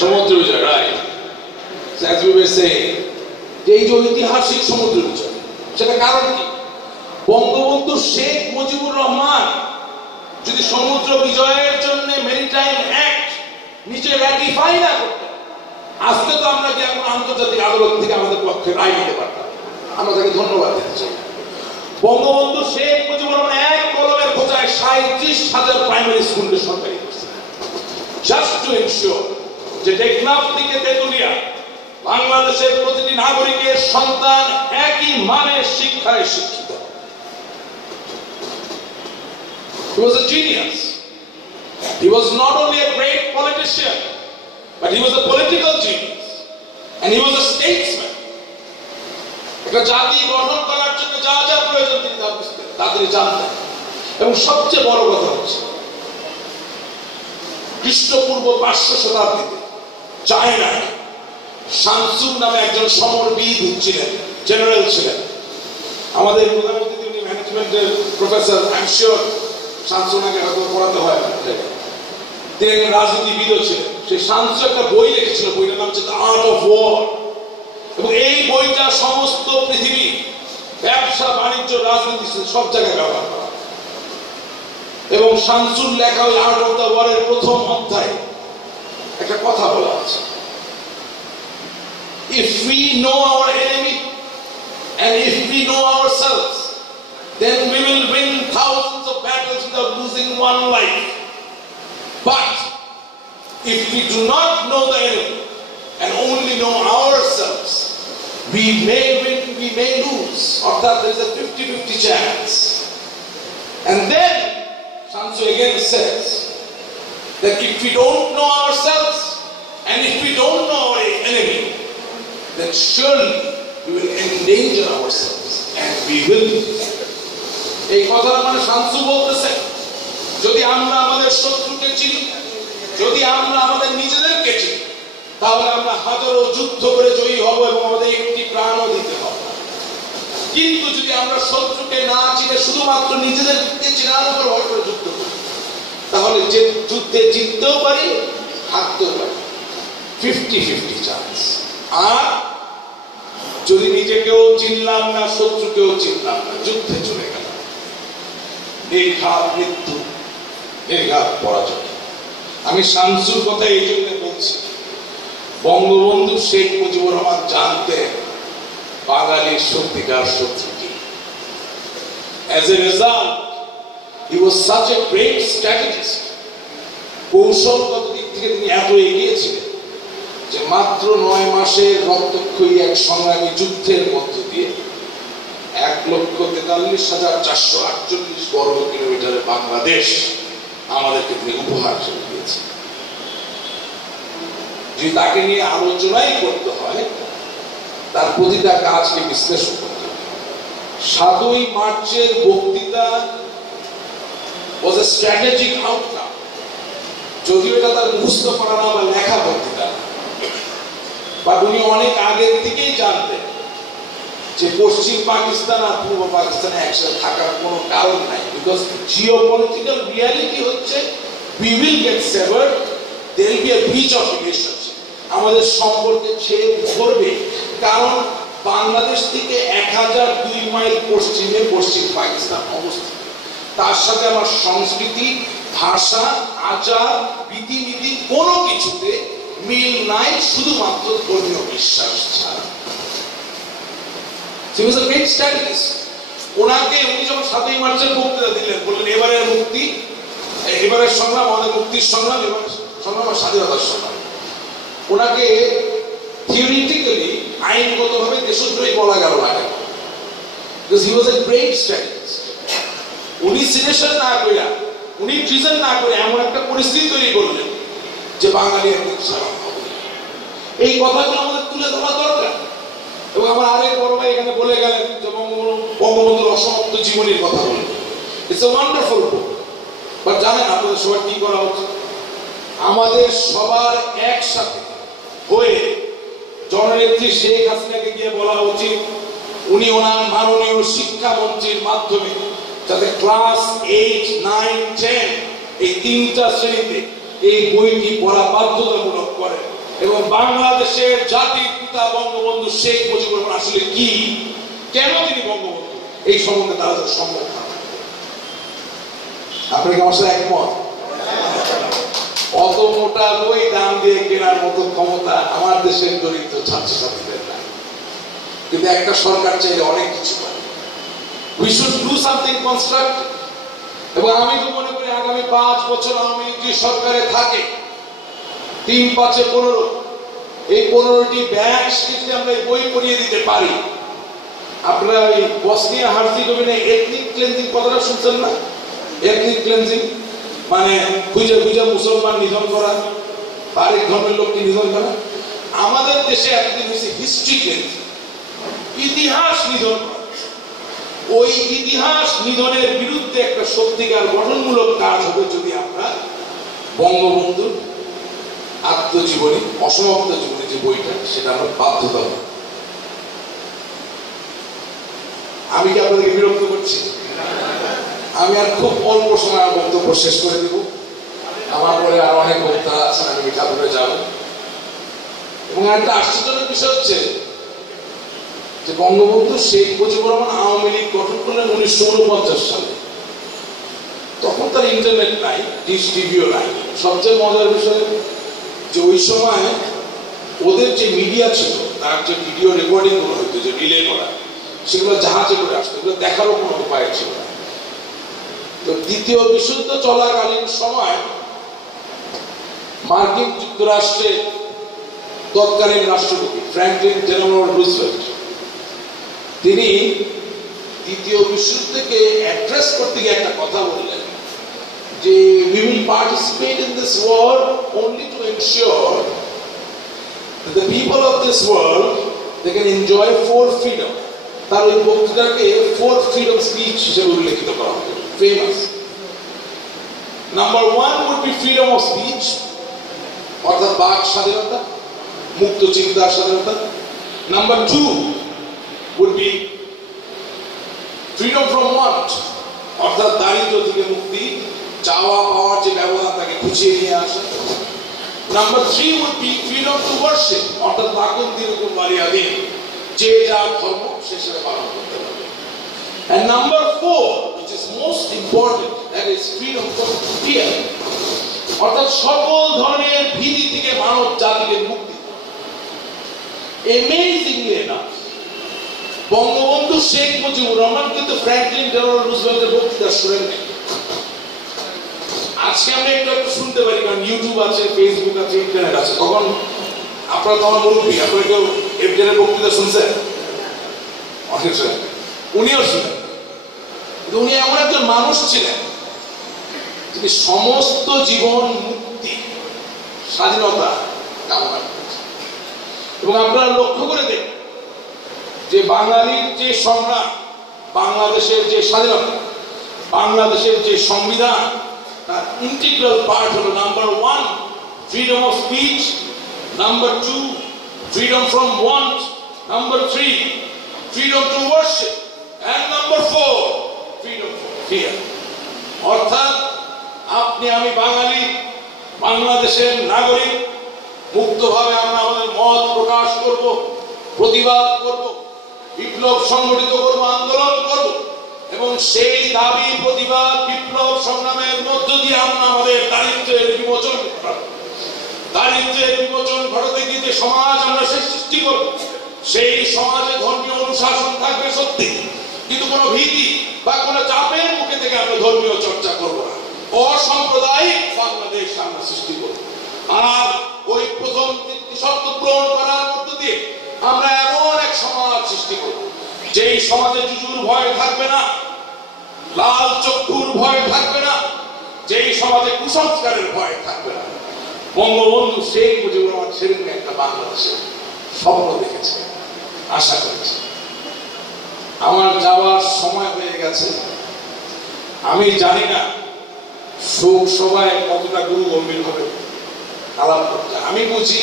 সমুদ্র বিজয়, right. As we were saying, এই যে ঐতিহাসিক সমুদ্র বিজয়, সেটা কারণ কি? বঙ্গবন্ধু শেখ মুজিবুর রহমান যদি সমুদ্র বিজয়ের জন্য মেরিটাইম অ্যাক্ট নিচে রাটিফাই না করতেন, আজকে তো আমরা কি এখন আন্তর্জাতিক আদালত থেকে আমাদের পক্ষে রায় দিতে পারতাম। আমরা তাকে ধন্যবাদ দিতে চাই। বঙ্গবন্ধু শেখ মুজিবুর রহমান এক কলমের খোঁচায় 37,000 প্রাইমারি স্কুলকে সরকারি করছে, জাস্ট টু এনশিওর যে টেকনাফ থেকে তেতুলিয়া বাংলাদেশের প্রতিটি নাগরিকের সন্তান একই মানের শিক্ষায় শিক্ষিত। He was a genius. He was not only a great politician, but he was a political genius, and he was a statesman. একটা জাতি গঠন করার জন্য যা যা প্রয়োজন তিনি তাদের জানতেন। এবং সবচেয়ে বড় কথা হচ্ছে খ্রিস্টপূর্ব 500 শতাব্দীতে চায়নায় শানসু নামে একজন সমরবিদ ছিলেন, জেনারেল ছিলেন। আমাদের প্রধানমন্ত্রী তিনি ম্যানেজমেন্টের প্রফেসর, আই এম শিওর শানসুনাকে হয়তো পড়াতে হয় না, তিনি রাজনীতিবিদও ছিলেন। সেই শানসু একটা বই লিখেছিল, বইটার নাম হচ্ছে দ্য আর্ট অফ ওয়ার, এবং এই বইটা সমস্ত পৃথিবী ব্যবসা বাণিজ্য রাজনীতি সব জায়গায় ব্যবহার করা। এবং শানসুর লেখা ওই আর্ট অফ দ্য ওয়ারের প্রথম অধ্যায়ে একটা কথা বলা আছে, if we know our enemy and if we know ourselves, then we will win thousands of battles without losing one life. But if we do not know the enemy and only know ourselves, we may win, we may lose. Orthat there is a 50-50 chance. And then Shansu again says that if we don't know ourselves and if we don't know our enemy, then surely we will endanger ourselves and we will. এই কথাটা মানে শানসু বলতেছে, যদি আমরা আমাদের শত্রুকে চিনি, যদি আমরা আমাদের নিজেদেরকে চিনি, তাহলে আমরা হাজারো যুদ্ধ করে জয়ী হব এবং আমাদের একটি প্রাণও দিতে হবে। কিন্তু যদি আমরা শত্রুকে না চিনে শুধুমাত্র নিজেদেরকে চিনার উপর ভর করে যুদ্ধ করি, তাহলে যে যুদ্ধে জিততেও পারি, হারতেও পারি, 50-50 চান্স। আর যদি নিজেকেও চিনলাম না, শত্রুকেও চিনলাম না, যুদ্ধে চলে গেল, নির্ঘাত মৃত্যু, নির্ঘাত পরাজয়। আমি শামসুর কথা এই জন্য বলছি, বঙ্গবন্ধু শেখ মুজিবুর রহমান জানতেন বাঙালির সত্যিকার শত্রু কি। As a result, he was such a great strategist. কৌশলগত দিক থেকে তিনি এত এগিয়ে ছিলেন যে মাত্র 9 মাসের রক্তক্ষয়ী এক সংগ্রামী যুদ্ধের মধ্য দিয়ে 1,43,448 বর্গ কিলোমিটারের বাংলাদেশ আমাদেরকে তিনি উপহার দিয়েছেন। যদি তাকে নিয়ে আলোচনাই করতে হয়, তার প্রতিটা কাজকে বিশ্লেষণ করতে হয়। 7ই মার্চের বক্তৃতা was a strategic outcome, যদিও এটা তার মুখস্থ করা না বা লেখা বক্তৃতা, বা উনি অনেক আগের থেকেই জানতেন যে পশ্চিম পাকিস্তান আর পূর্ব পাকিস্তানে একসাথে থাকার কোনো কারণ নাই, বিকজ জিওপলিটিক্যাল রিয়ালিটি হচ্ছে we will get severed, there will be a breach of relationship, আমাদের সম্পর্কে ছেদ ধরবে। কারণ বাংলাদেশ থেকে 1002 মাইল পশ্চিমে পশ্চিম পাকিস্তান অবস্থিত, তার সাথে আমার সংস্কৃতি, ভাষা, আচার, রীতিনীতি কোনো কিছুতে মিল নাই, শুধুমাত্র ধর্মীয় বিশ্বাস ছাড়া। He was a great strategist. ওনাকে উনি যখন 7ই মার্চের বক্তৃতা দিলেন, বললেন এবারের মুক্তি, এবারের সংগ্রাম আমাদের মুক্তির সংগ্রাম, এবারের সংগ্রাম আর স্বাধীনতার সংগ্রাম। ওনাকে থিওরিটিক্যালি আইনগতভাবে দেশদ্রোহী বলা গেল না, because he was a great strategist. উনি সিলেকশন না করে, উনি ট্রিজন না করে এমন একটা পরিস্থিতি তৈরি করলেন যে বাঙালি এই কথাগুলো আমাদের তুলে ধরা দরকার। এবং আমার আরেক বড় ভাই এখানে বলে গেলেন যে বঙ্গবন্ধুর অসমাপ্ত জীবনীর কথা বললেন। It's a wonderful book, but জানেন আপনাদের সবার কি করা উচিত? আমাদের সবার একসাথে হয়ে জননেত্রী শেখ হাসিনাকে গিয়ে বলা উচিত, উনি ওনার মাননীয় শিক্ষামন্ত্রীর মাধ্যমে যাতে ক্লাস 8, 9, 10 এই 3টা শ্রেণীতে এই বইটি পড়া বাধ্যতামূলক করে। এবং বাংলাদেশের জাতির পিতা বঙ্গবন্ধু শেখ মুজিবুর রহমান আসলে কি, কেন তিনি বঙ্গবন্ধু, এই সম্বন্ধে তারা সম্মত। আপনি কি আমার সাথে একমত? অত মোটা বই দাম দিয়ে কেনার মতো ক্ষমতা আমার দেশের দরিদ্র ছাত্রছাত্রীদের নাই, কিন্তু একটা সরকার চাইলে অনেক কিছু করে। We should do something constructive. এবং আমি তো মনে করি আগামী 5 বছর আওয়ামী লীগ যে সরকারে থাকে, 3 5 15, এই 15টি ব্যাচকে যদি আমরা বই পড়িয়ে দিতে পারি। আপনারা ওই বসনিয়া হার্জেগোভিনা এথনিক ক্লেন্সিং কথাটা শুনছেন না? এথনিক ক্লেন্সিং মানে খুঁজে খুঁজে মুসলমান নিধন করা, আরেক ধর্মের লোককে নিধন করা। আমাদের দেশে এতদিন হয়েছে হিস্ট্রি ক্লেন্সিং, ইতিহাস নিধন করা। ওই ইতিহাস নিধনের বিরুদ্ধে একটা সত্যিকার গঠনমূলক কাজ হবে যদি আমরা বঙ্গবন্ধুর আত্মজীবনী, অসমাপ্ত জীবনী যে বইটা, সেটা আমরা বাধ্যতামূলক। আমি কি আপনাদেরকে বিরক্ত করছি? আমি আর খুব অল্প সময় বক্তব্য শেষ করে দেব। আমার পরে আর অনেক বক্তা আছেন, আমি মিঠাপুরে যাব। এবং একটা আশ্চর্যজনক বিষয় হচ্ছে যে বঙ্গবন্ধু শেখ মুজিবুর রহমান আওয়ামী লীগ গঠন করলেন 1949 সালে। তখন তার ইন্টারনেট নাই, ডিশ টিভিও নাই। সবচেয়ে মজার বিষয় যে ওই সময় ওদের যে মিডিয়া ছিল, তার যে ভিডিও রেকর্ডিং গুলো হইতো, যে রিলে করা, সেগুলো জাহাজে করে আসতো, এগুলো দেখারও কোনো উপায় ছিল না। তো দ্বিতীয় বিশ্বযুদ্ধ চলাকালীন সময় মার্কিন যুক্তরাষ্ট্রে তৎকালীন রাষ্ট্রপতি ফ্র্যাঙ্কলিন ডেলানো রুজভেল্ট, তিনি দ্বিতীয় বিশ্বযুদ্ধকে অ্যাড্রেস করতে গিয়ে একটা কথা বললেন যে we will participate in this war only to ensure that the people of this world they can enjoy 4 freedom. তার ওই বক্তৃতাকে 4 freedom speech হিসেবে উল্লেখিত করা হয়, famous. Number 1 would be freedom of speech, অর্থাৎ বাক স্বাধীনতা, মুক্ত চিন্তার স্বাধীনতা। Number 2 would be freedom from want, অর্থাৎ দারিদ্র থেকে মুক্তি, চাওয়া পাওয়ার যে ব্যবধান তাকে ঘুচিয়ে নিয়ে আসা। Number 3 would be freedom to worship, অর্থাৎ লাকুন দিরকুম বারিয়াদিন, যে যার ধর্ম সে সেটা পালন করতে পারবে। And number 4, which is most important, that is freedom from fear, অর্থাৎ সকল ধরনের ভীতি থেকে মানব জাতিকে মুক্তি। Amazingly enough, বঙ্গবন্ধু শেখ মুজিবুর রহমান কিন্তু ফ্র্যাঙ্কলিন ডেলানো রুজভেল্টের বক্তৃতা শুনেন। আজকে আমরা একটু শুনতে পারি, কারণ ইউটিউব আছে, ফেসবুক আছে, ইন্টারনেট আছে। তখন আপনারা তো আমার মুরব্বী, আপনারা কেউ এফডিআর বক্তৃতা শুনছেন? অনেক শুনেন, উনিও শুনেন। উনি এমন একজন মানুষ ছিলেন যিনি সমস্ত জীবন মুক্তি, স্বাধীনতা কামনা করেছেন। এবং আপনারা লক্ষ্য করে দেখুন যে বাঙালির যে সংগ্রাম, বাংলাদেশের যে স্বাধীনতা, বাংলাদেশের যে সংবিধান, তার ইন্টিগ্রাল পার্ট হলো number 1 freedom of speech, number 2 freedom from want, number 3 freedom to worship, and number 4 freedom from fear. অর্থাৎ আপনি আমি বাঙালি, বাংলাদেশের নাগরিক, মুক্তভাবে আমরা আমাদের মত প্রকাশ করব, প্রতিবাদ করব, বিপ্লব সংগঠিত করব, আন্দোলন করব, এবং সেই দাবি, প্রতিবাদ, বিপ্লব সংগ্রামের মধ্য দিয়ে আমরা আমাদের দারিদ্র্যের বিমোচন ঘটাবো। দারিদ্র্যের বিমোচন ঘটাতে গিয়ে যে সমাজ আমরা সৃষ্টি করব, সেই সমাজে ধর্মীয় অনুশাসন থাকবে সত্যি, কিন্তু কোনো ভীতি বা কোনো চাপের মুখে থেকে আমরা ধর্মীয় চর্চা করব না। অসাম্প্রদায়িক বাংলাদেশ আমরা সৃষ্টি করব। আর ওই প্রথম শর্ত পূরণ করার মধ্য দিয়ে আমরা এমন এক সমাজ সৃষ্টি করব যেই সমাজে জুজুর ভয় থাকবে না, লাল চক্ষুর ভয় থাকবে না, যেই সমাজে কুসংস্কারের ভয় থাকবে না। বঙ্গবন্ধু শেখ মুজিবুর রহমান সেরকম একটা বাংলাদেশের স্বপ্ন দেখেছে, আশা করেছে। আমার যাওয়ার সময় হয়ে গেছে। আমি জানি না শোক সভায় কতটা গুরু গম্ভীর হবে আলাপ করতে। আমি বুঝি,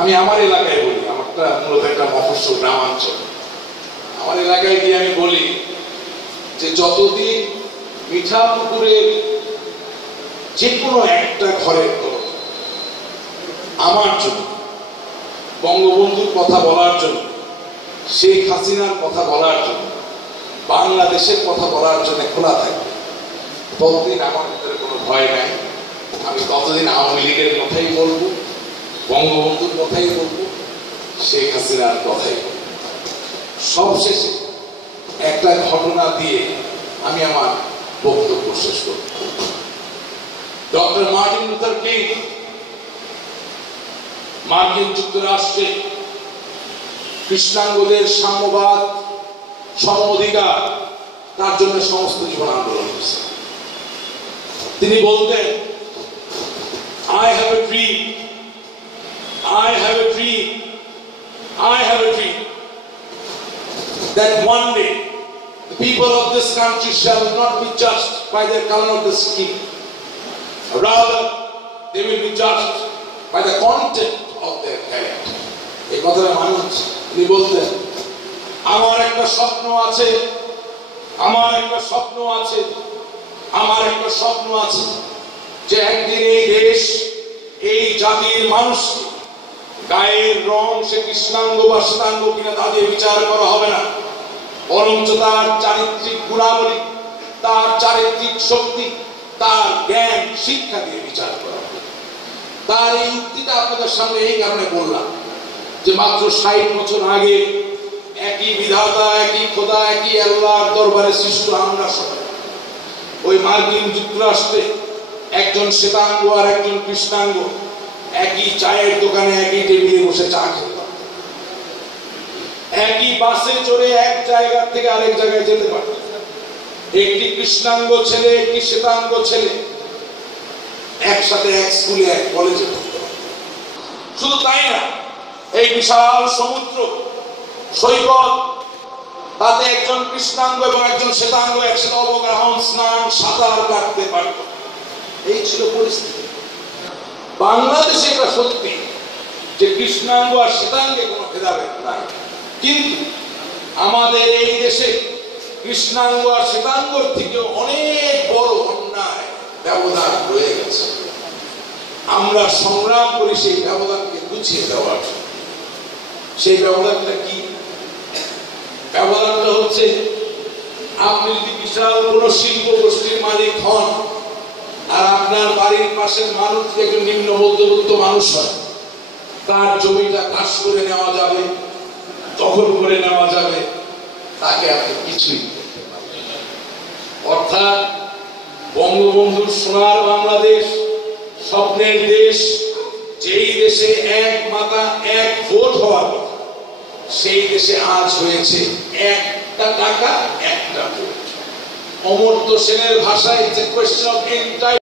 আমি আমার এলাকায় বলি, আমারটা মূলত একটা মফস্বল গ্রামাঞ্চল। আমার এলাকায় গিয়ে আমি বলি যে যতদিন মিঠাপুকুরের যে কোনো একটা ঘরের দরজা আমার জন্য, বঙ্গবন্ধুর কথা বলার জন্য, শেখ হাসিনার কথা বলার জন্য, বাংলাদেশের কথা বলার জন্য খোলা থাকবে। ততদিন আমার ভিতরে কোনো ভয় নাই। আমি ততদিন আওয়ামী লীগের কথাই বলবো, বঙ্গবন্ধুর কথাই বলবো, শেখ হাসিনার কথাই বলবো। সবশেষে একটা ঘটনা দিয়ে আমি আমার বক্তব্য শেষ করব। ডক্টর মার্টিন লুথার কিং মার্কিন যুক্তরাষ্ট্রে কৃষ্ণাঙ্গদের সাম্যবাদ, সম অধিকার তার জন্য সমস্ত জীবন আন্দোলন করেছেন। তিনি বলতেন, I have a dream, I have a dream, I have a dream that one day the people of this country shall not be judged by the color of the skin. Rather, they will be judged by the content of their character. এই কথাটা মানুষ তিনি বলতেন, আমার একটা স্বপ্ন আছে, আমার একটা স্বপ্ন আছে, আমার একটা স্বপ্ন আছে যে একদিন এই দেশ, এই জাতির মানুষকে গায়ের রং, সে কৃষ্ণাঙ্গ বা শ্বেতাঙ্গ কিনা তা দিয়ে বিচার করা হবে না, বরঞ্চ তার চারিত্রিক গুণাবলী, তার চারিত্রিক শক্তি, তার জ্ঞান, শিক্ষা দিয়ে বিচার করা হবে। তার এই উক্তিটা আপনাদের সামনে এই কারণে বললাম যে মাত্র 60 বছর আগে একই বিধাতা, একই খোদা, একই আল্লাহর দরবারে সৃষ্ট আমরা সবাই ওই মার্কিন যুক্তরাষ্ট্রে একজন শ্বেতাঙ্গ আর একজন কৃষ্ণাঙ্গ একই চায়ের দোকানে একই টেবিলে বসে চা খেতাম, একই বাসে চড়ে এক জায়গা থেকে আরেক জায়গায় যেতে পারতাম। একটি কৃষ্ণাঙ্গ ছেলে, একটি শ্বেতাঙ্গ ছেলে একসাথে এক স্কুলে, এক কলেজে পড়তে পারত। শুধু তাই না, এই বিশাল সমুদ্র সৈকত, তাতে একজন কৃষ্ণাঙ্গ এবং একজন শ্বেতাঙ্গ একসাথে অবগাহন, স্নান, সাঁতার কাটতে পারত। এই ছিল পরিস্থিতি। বাংলাদেশে এটা সত্যি যে কৃষ্ণাঙ্গ আর শ্বেতাঙ্গে কোনো ভেদাভেদ নাই, কিন্তু আমাদের এই দেশে কৃষ্ণাঙ্গ আর শ্বেতাঙ্গর থেকে অনেক বড় অন্যায় ব্যবধান রয়ে গেছে। আমরা সংগ্রাম করি সেই ব্যবধানকে বুঝিয়ে দেওয়ার জন্য। সেই ব্যবধানটা কি? ব্যবধানটা হচ্ছে, আপনি যদি বিশাল কোন শিল্প গোষ্ঠীর মালিক হন আর আপনার বাড়ির পাশের মানুষ একজন নিম্ন মধ্যবিত্ত মানুষ হয়, তার জমিটা চাষ করে নেওয়া যাবে, দখল করে নেওয়া যাবে, তাকে আপনি কিছুই করতে পারবেন। অর্থাৎ বঙ্গবন্ধুর সোনার বাংলাদেশ, স্বপ্নের দেশ, যেই দেশে এক মাতা এক ভোট হওয়ার কথা, সেই দেশে আজ হয়েছে একটা টাকা একটা ভোট। অমর্ত্য সেনের ভাষায়, যে কোয়েশ্চেন অফ